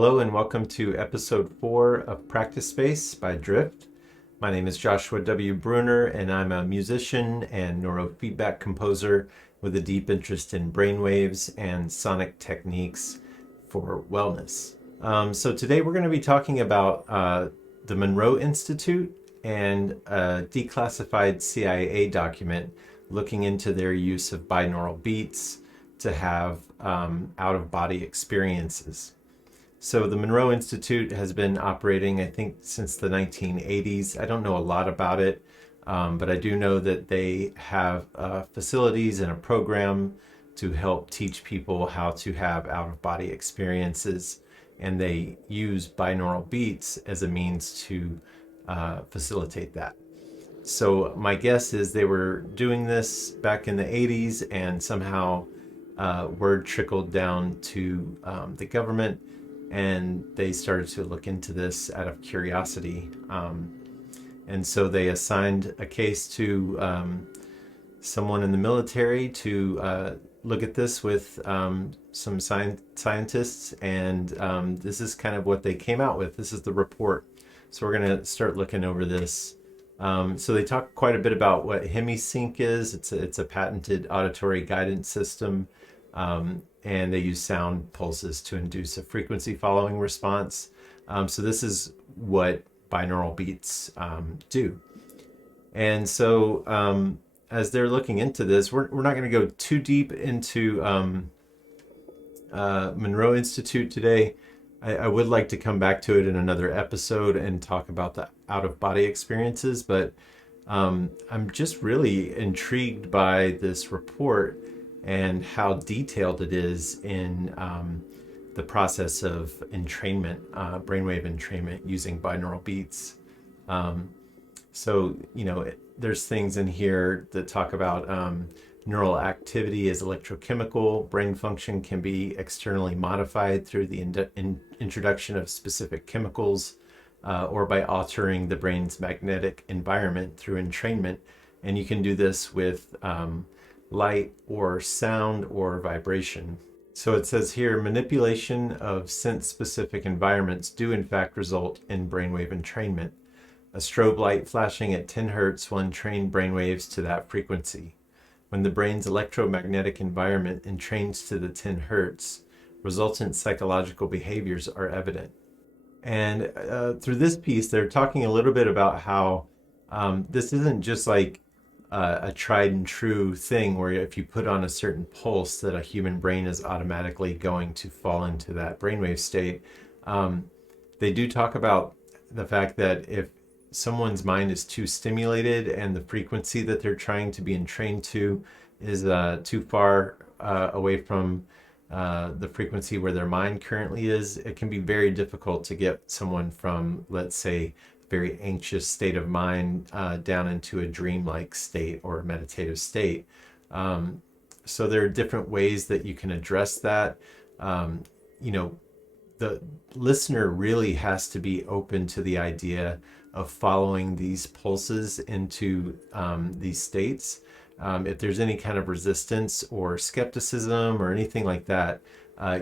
Hello and welcome to episode 4 of Practice Space by Drift. My name is Joshua W. Bruner and I'm a musician and neurofeedback composer with a deep interest in brainwaves and sonic techniques for wellness. So today we're going to be talking about the Monroe Institute and a declassified CIA document looking into their use of binaural beats to have out-of-body experiences. So the Monroe Institute has been operating, I think, since the 1980s. I don't know a lot about it, but I do know that they have facilities and a program to help teach people how to have out-of-body experiences. And they use binaural beats as a means to facilitate that. So my guess is they were doing this back in the 80s and somehow word trickled down to the government, and they started to look into this out of curiosity. And so they assigned a case to someone in the military to look at this with some scientists, and this is kind of what they came out with. This is the report. So we're going to start looking over this. So they talk quite a bit about what HemiSync is. It's a patented auditory guidance system. And they use sound pulses to induce a frequency following response. So this is what binaural beats do. And so as they're looking into this, we're not going to go too deep into Monroe Institute today. I would like to come back to it in another episode and talk about the out-of-body experiences, but I'm just really intrigued by this report and how detailed it is in the process of entrainment, brainwave entrainment using binaural beats. So, there's things in here that talk about neural activity as electrochemical. Brain function can be externally modified through the introduction of specific chemicals or by altering the brain's magnetic environment through entrainment. And you can do this with light or sound or vibration. So it says here, manipulation of sense-specific environments do in fact result in brainwave entrainment. A strobe light flashing at 10 Hz will entrain brainwaves to that frequency. When the brain's electromagnetic environment entrains to the 10 Hz, resultant psychological behaviors are evident. And through this piece, they're talking a little bit about how this isn't just like a tried and true thing where if you put on a certain pulse that a human brain is automatically going to fall into that brainwave state. They do talk about the fact that if someone's mind is too stimulated and the frequency that they're trying to be entrained to is too far away from the frequency where their mind currently is, it can be very difficult to get someone from, let's say, very anxious state of mind down into a dreamlike state or a meditative state. So there are different ways that you can address that. The listener really has to be open to the idea of following these pulses into these states. If there's any kind of resistance or skepticism or anything like that,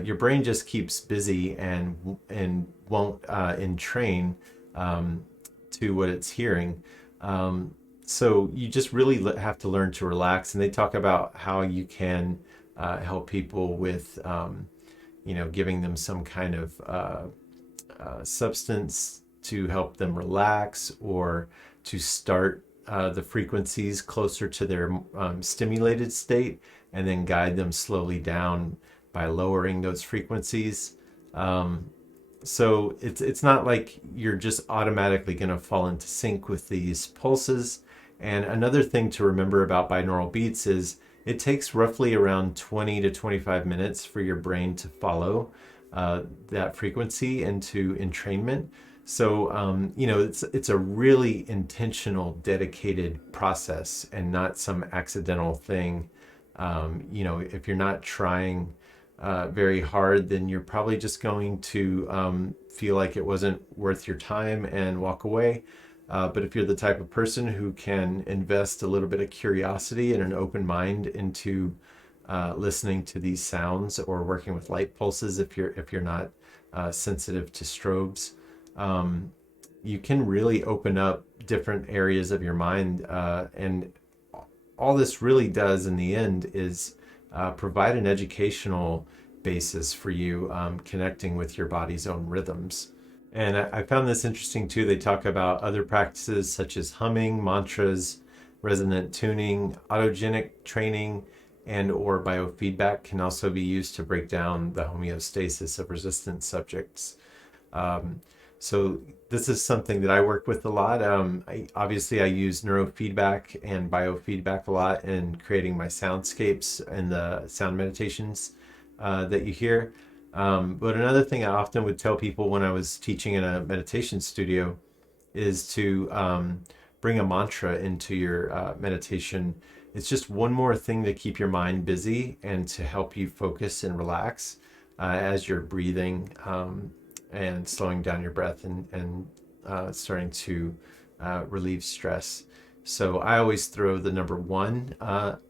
your brain just keeps busy and won't entrain to what it's hearing. So you just really have to learn to relax. And they talk about how you can help people with, giving them some kind of substance to help them relax or to start the frequencies closer to their stimulated state and then guide them slowly down by lowering those frequencies. So it's not like you're just automatically going to fall into sync with these pulses. And another thing to remember about binaural beats is it takes roughly around 20 to 25 minutes for your brain to follow that frequency into entrainment. So, it's a really intentional, dedicated process and not some accidental thing. If you're not trying very hard, then you're probably just going to feel like it wasn't worth your time and walk away. But if you're the type of person who can invest a little bit of curiosity and an open mind into listening to these sounds or working with light pulses, if you're not sensitive to strobes. You can really open up different areas of your mind. And all this really does in the end is provide an educational basis for you connecting with your body's own rhythms. And I found this interesting too. They talk about other practices such as humming, mantras, resonant tuning, autogenic training, and or biofeedback can also be used to break down the homeostasis of resistant subjects. Um, so this is something that I work with a lot. Obviously, I use neurofeedback and biofeedback a lot in creating my soundscapes and the sound meditations that you hear. But another thing I often would tell people when I was teaching in a meditation studio is to bring a mantra into your meditation. It's just one more thing to keep your mind busy and to help you focus and relax as you're breathing and slowing down your breath and starting to relieve stress. So I always throw the number one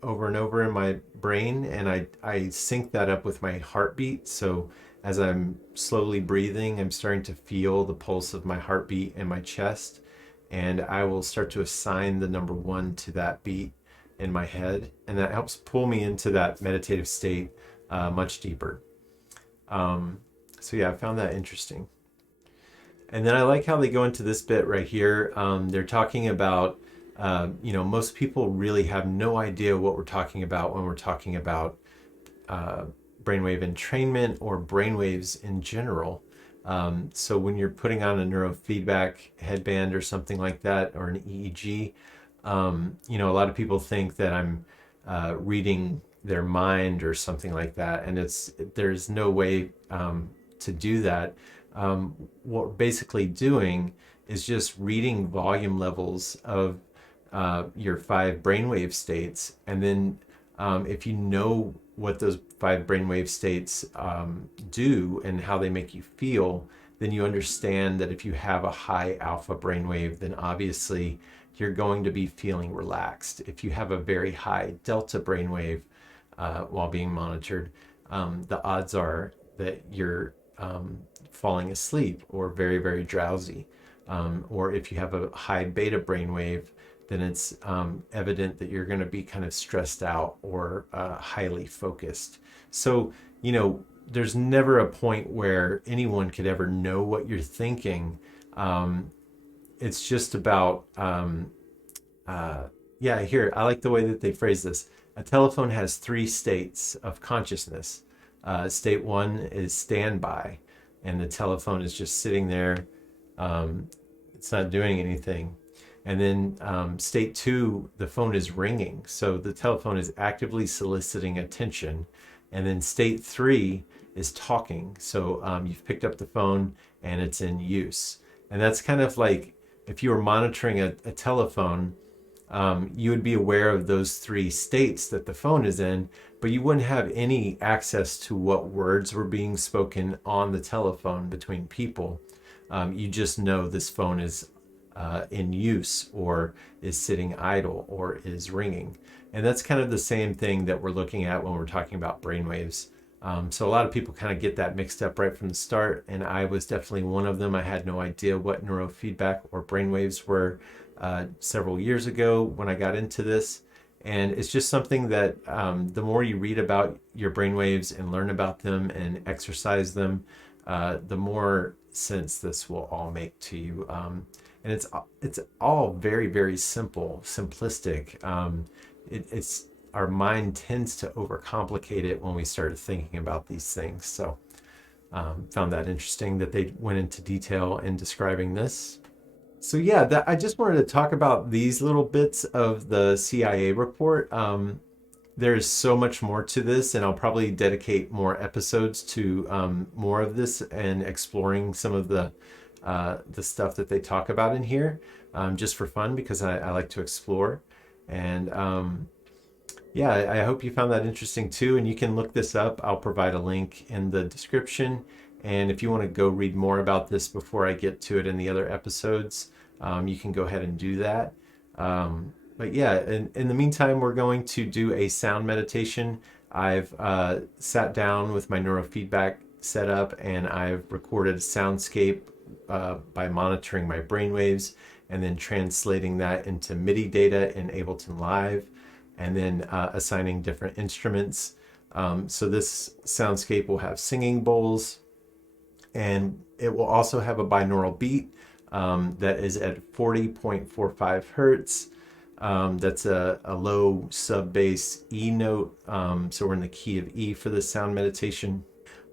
over and over in my brain, and I sync that up with my heartbeat. So as I'm slowly breathing, I'm starting to feel the pulse of my heartbeat in my chest, and I will start to assign the number one to that beat in my head, and that helps pull me into that meditative state much deeper. So yeah, I found that interesting. And then I like how they go into this bit right here. They're talking about, most people really have no idea what we're talking about when we're talking about brainwave entrainment or brainwaves in general. So when you're putting on a neurofeedback headband or something like that, or an EEG, a lot of people think that I'm reading their mind or something like that, and there's no way to do that. What we're basically doing is just reading volume levels of your 5 brainwave states, and then if you know what those 5 brainwave states do and how they make you feel, then you understand that if you have a high alpha brainwave, then obviously you're going to be feeling relaxed. If you have a very high delta brainwave while being monitored, the odds are that you're falling asleep or very, very drowsy. Or if you have a high beta brainwave, then it's evident that you're going to be kind of stressed out or highly focused. So, there's never a point where anyone could ever know what you're thinking. It's just about, here, I like the way that they phrase this. A telephone has 3 states of consciousness. State 1 is standby, and the telephone is just sitting there. It's not doing anything. And then state 2, the phone is ringing. So the telephone is actively soliciting attention. And then state 3 is talking. So you've picked up the phone and it's in use. And that's kind of like if you were monitoring a telephone, you would be aware of those 3 states that the phone is in, but you wouldn't have any access to what words were being spoken on the telephone between people. You just know this phone is in use or is sitting idle or is ringing. And that's kind of the same thing that we're looking at when we're talking about brainwaves. So a lot of people kind of get that mixed up right from the start, and I was definitely one of them. I had no idea what neurofeedback or brainwaves were several years ago when I got into this. And it's just something that the more you read about your brainwaves and learn about them and exercise them, the more sense this will all make to you. And it's all very, very simple, simplistic. It's our mind tends to overcomplicate it when we start thinking about these things. So found that interesting that they went into detail in describing this. So yeah, I just wanted to talk about these little bits of the CIA report. There's so much more to this, and I'll probably dedicate more episodes to more of this and exploring some of the stuff that they talk about in here, just for fun, because I like to explore. And I hope you found that interesting too. And you can look this up. I'll provide a link in the description. And if you want to go read more about this before I get to it in the other episodes, you can go ahead and do that. But yeah, in the meantime, we're going to do a sound meditation. I've sat down with my neurofeedback set up, and I've recorded a soundscape by monitoring my brainwaves and then translating that into MIDI data in Ableton Live, and then assigning different instruments. So this soundscape will have singing bowls, and it will also have a binaural beat that is at 40.45 hertz. That's a low sub bass E note. So we're in the key of E for this sound meditation.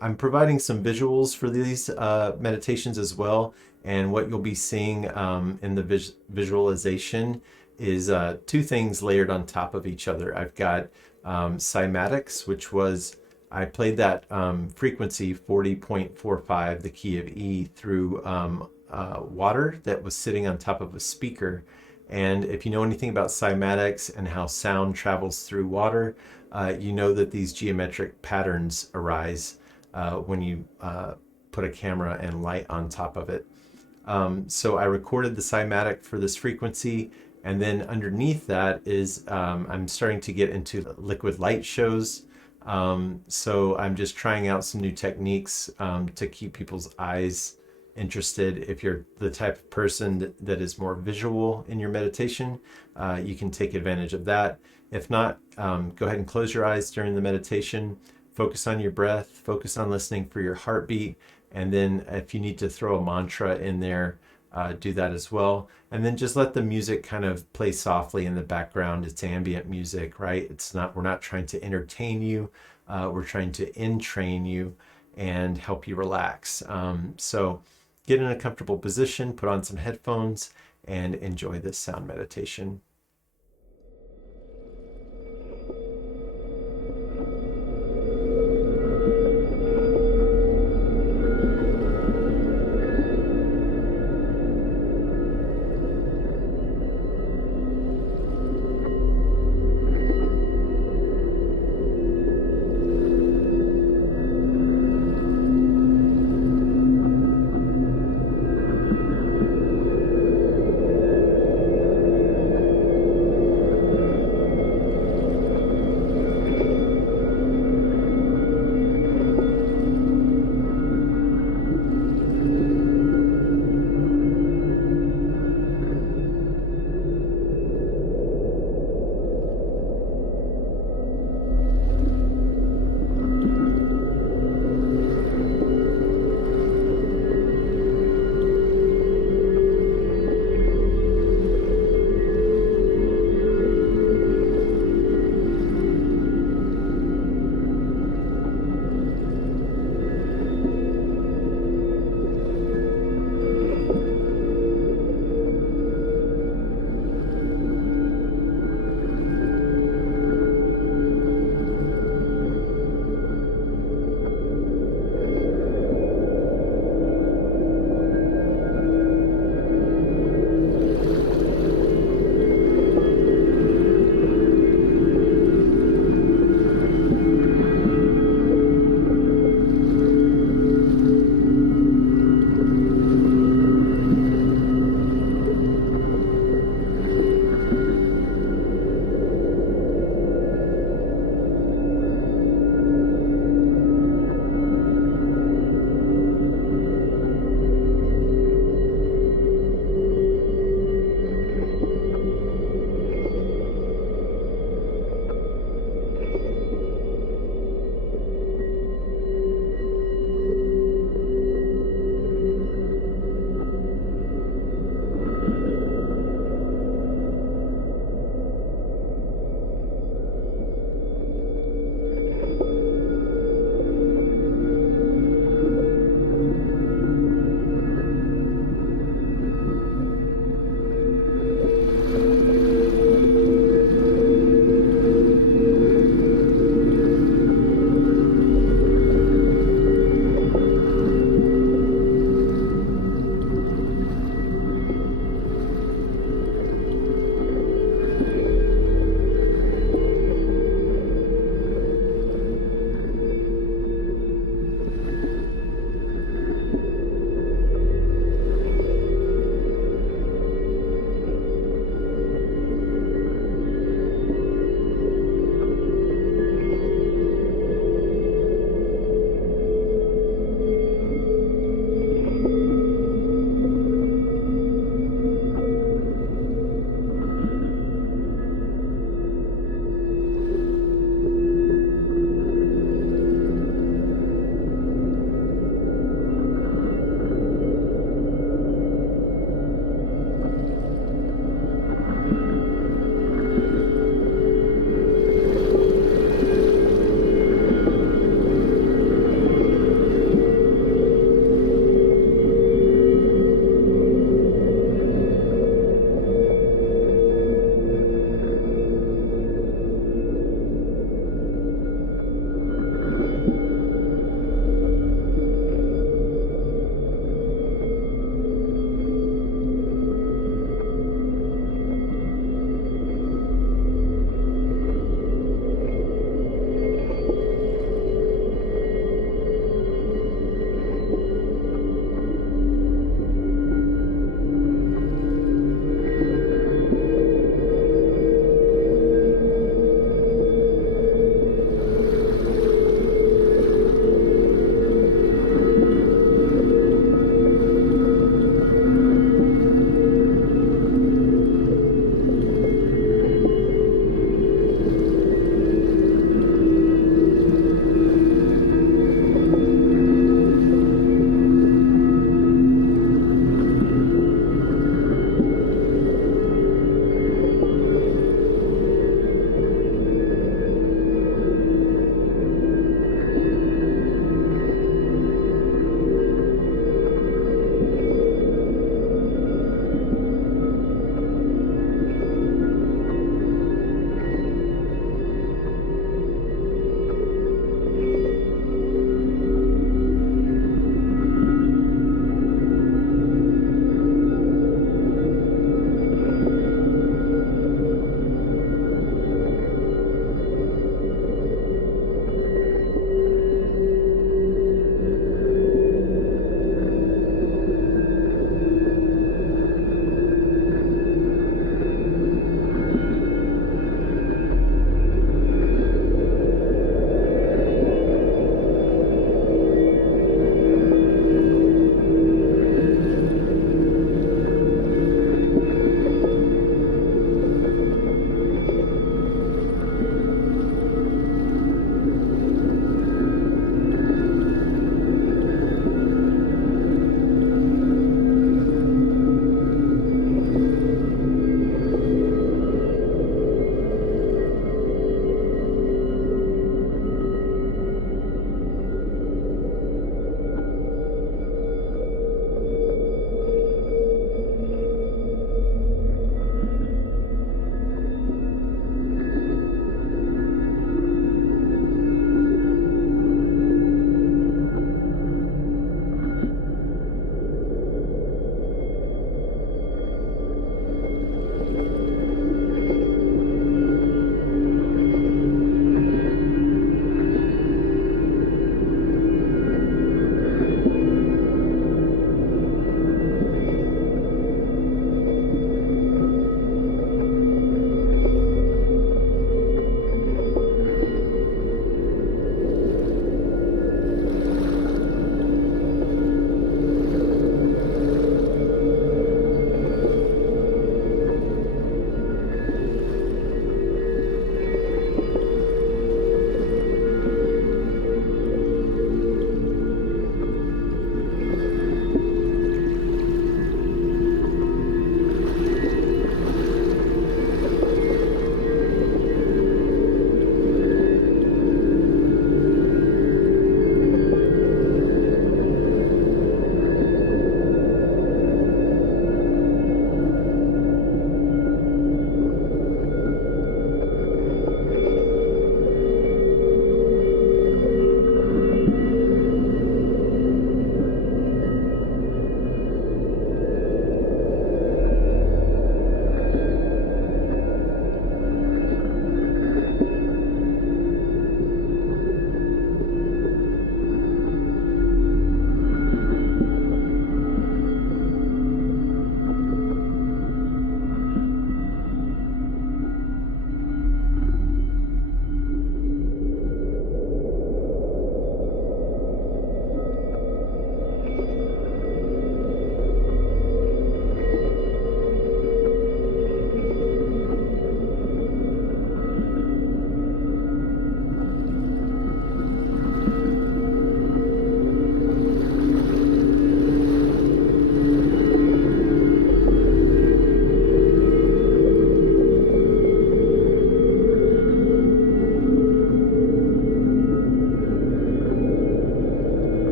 I'm providing some visuals for these meditations as well. And what you'll be seeing in the visualization is two things layered on top of each other. I've got cymatics, which was, I played that frequency 40.45, the key of E, through water that was sitting on top of a speaker. And if you know anything about cymatics and how sound travels through water, you know that these geometric patterns arise when you put a camera and light on top of it. So I recorded the cymatic for this frequency, and then underneath that is I'm starting to get into liquid light shows. So I'm just trying out some new techniques to keep people's eyes interested. If you're the type of person that is more visual in your meditation, you can take advantage of that. If not, go ahead and close your eyes during the meditation. Focus on your breath, focus on listening for your heartbeat, and then if you need to throw a mantra in there, do that as well. And then just let the music kind of play softly in the background. It's ambient music, right? We're not trying to entertain you. We're trying to entrain you and help you relax. So get in a comfortable position, put on some headphones, and enjoy this sound meditation.